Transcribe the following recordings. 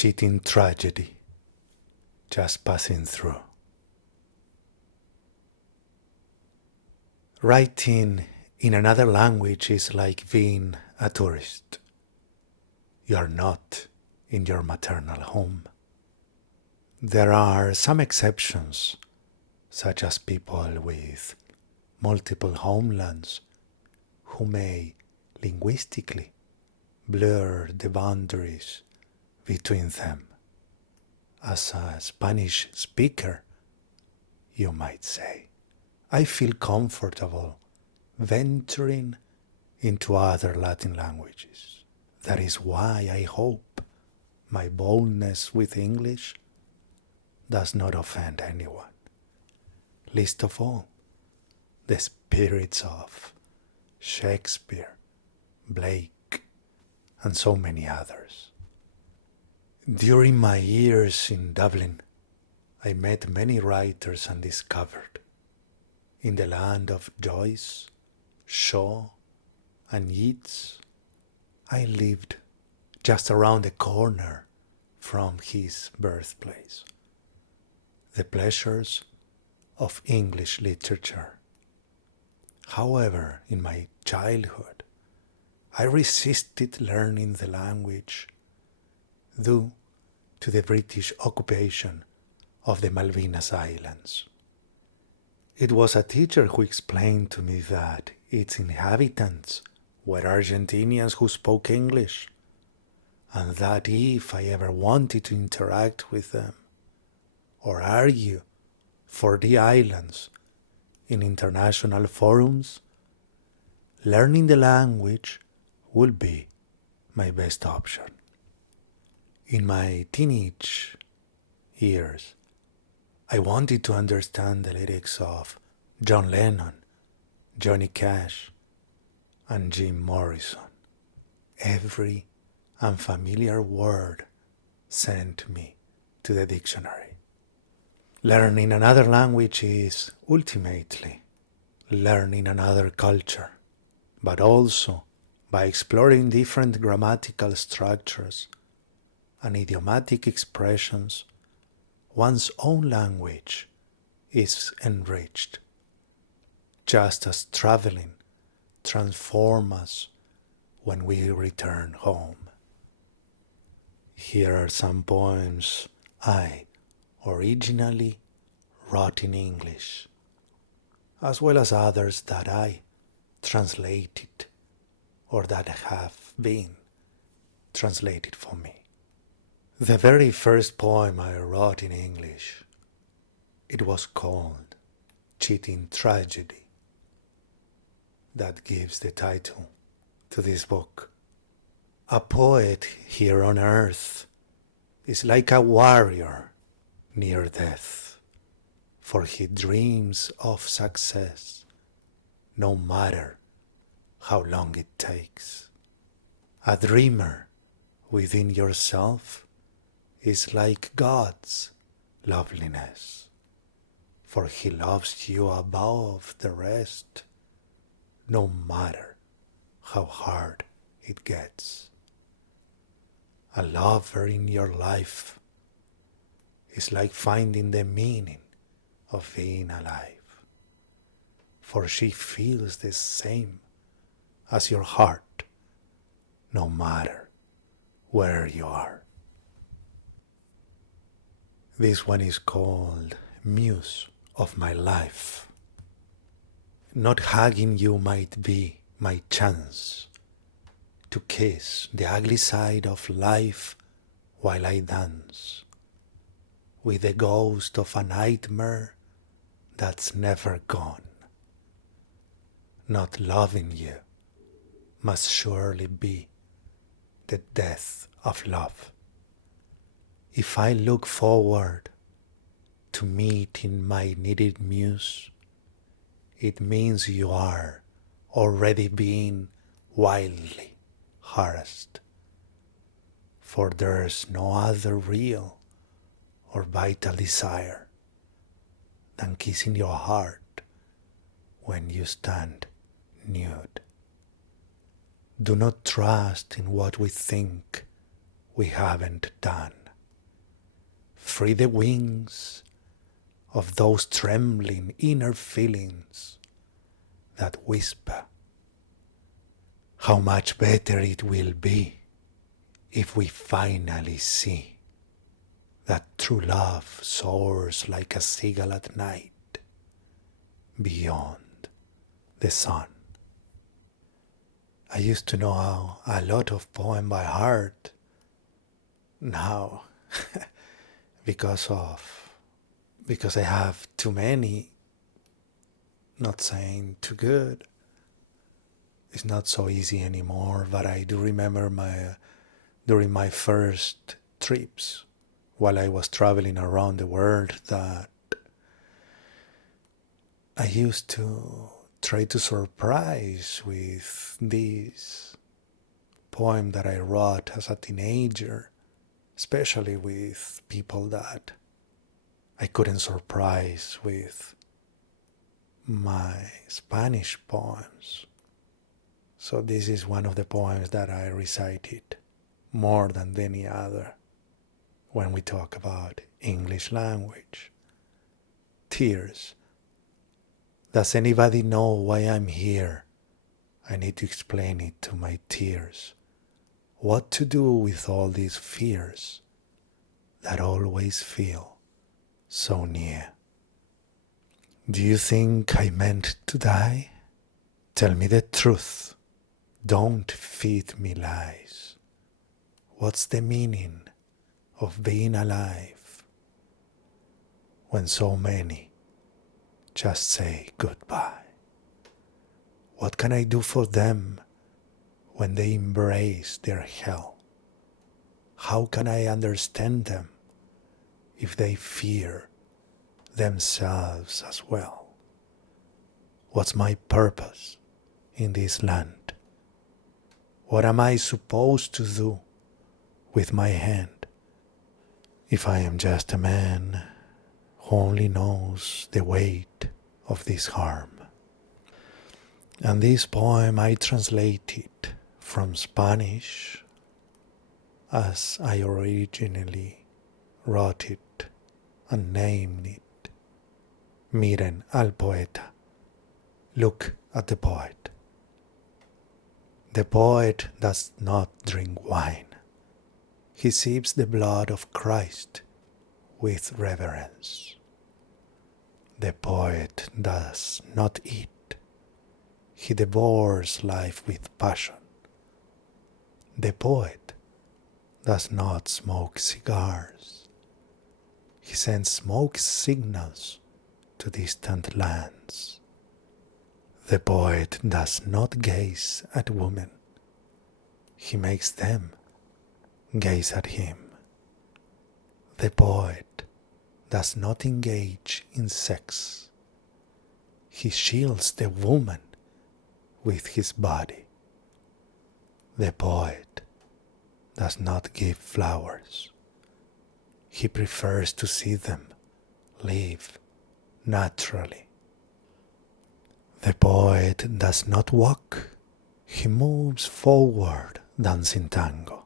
cheating tragedy, just passing through. Writing in another language is like being a tourist. You are not in your maternal home. There are some exceptions, such as people with multiple homelands who may linguistically blur the boundaries between them. As a Spanish speaker, you might say, I feel comfortable venturing into other Latin languages. That is why I hope my boldness with English does not offend anyone. Least of all, the spirits of Shakespeare, Blake, and so many others. During my years in Dublin, I met many writers and discovered, in the land of Joyce, Shaw, and Yeats, I lived just around the corner from his birthplace. The pleasures of English literature. However, in my childhood, I resisted learning the language due to the British occupation of the Malvinas Islands. It was a teacher who explained to me that its inhabitants were Argentinians who spoke English, and that if I ever wanted to interact with them or argue for the islands in international forums, learning the language would be my best option. In my teenage years, I wanted to understand the lyrics of John Lennon, Johnny Cash, and Jim Morrison. Every unfamiliar word sent me to the dictionary. Learning another language is ultimately learning another culture, but also by exploring different grammatical structures and idiomatic expressions, one's own language is enriched, just as traveling transforms us when we return home. Here are some poems I originally wrote in English, as well as others that I translated or that have been translated for me. The very first poem I wrote in English, it was called Cheating Tragedy. That gives the title to this book. A poet here on earth is like a warrior near death, for he dreams of success, no matter how long it takes. A dreamer within yourself is like God's loveliness, for he loves you above the rest, no matter how hard it gets. A lover in your life is like finding the meaning of being alive, for she feels the same as your heart, no matter where you are. This one is called Muse of My Life. Not hugging you might be my chance to kiss the ugly side of life while I dance with the ghost of a nightmare that's never gone. Not loving you must surely be the death of love. If I look forward to meeting my needed muse, it means you are already being wildly harassed, for there's no other real or vital desire than kissing your heart when you stand nude. Do not trust in what we think we haven't done. free the wings of those trembling inner feelings that whisper how much better it will be if we finally see that true love soars like a seagull at night beyond the sun. I used to know a lot of poems by heart. Now, because I have too many, not saying too good, it's not so easy anymore. But I do remember during my first trips, while I was traveling around the world, that I used to try to surprise with this poem that I wrote as a teenager, especially with people that I couldn't surprise with my Spanish poems. So this is one of the poems that I recited more than any other when we talk about English language. Tears. Does anybody know why I'm here? I need to explain it to my tears. What to do with all these fears that always feel so near? Do you think I meant to die? Tell me the truth. Don't feed me lies. What's the meaning of being alive when so many just say goodbye? What can I do for them when they embrace their hell? How can I understand them if they fear themselves as well? What's my purpose in this land? What am I supposed to do with my hand if I am just a man who only knows the weight of this harm? And this poem I translated from Spanish as I originally wrote it and named it. Miren al poeta. Look at the poet. The poet does not drink wine. He sips the blood of Christ with reverence. The poet does not eat. He devours life with passion. The poet does not smoke cigars. He sends smoke signals to distant lands. The poet does not gaze at women. He makes them gaze at him. The poet does not engage in sex. He shields the woman with his body. The poet does not give flowers. He prefers to see them live naturally. The poet does not walk. He moves forward, dancing tango.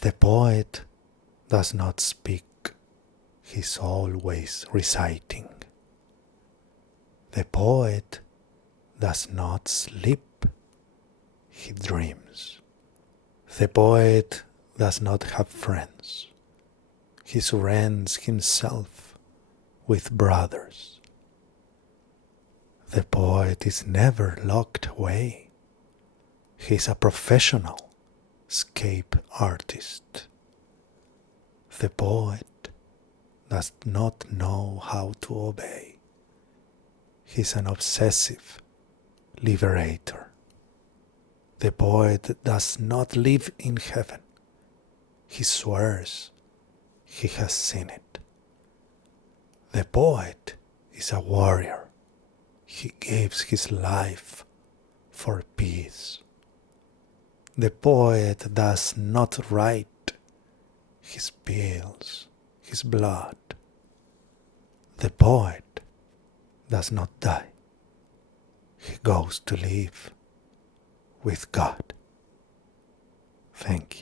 The poet does not speak. He's always reciting. The poet does not sleep. He dreams. The poet does not have friends. He surrounds himself with brothers. The poet is never locked away. He is a professional escape artist. The poet does not know how to obey. He is an obsessive liberator. The poet does not live in heaven. He swears he has seen it. The poet is a warrior. He gives his life for peace. The poet does not write. He spills his blood. The poet does not die. He goes to live with God. Thank you.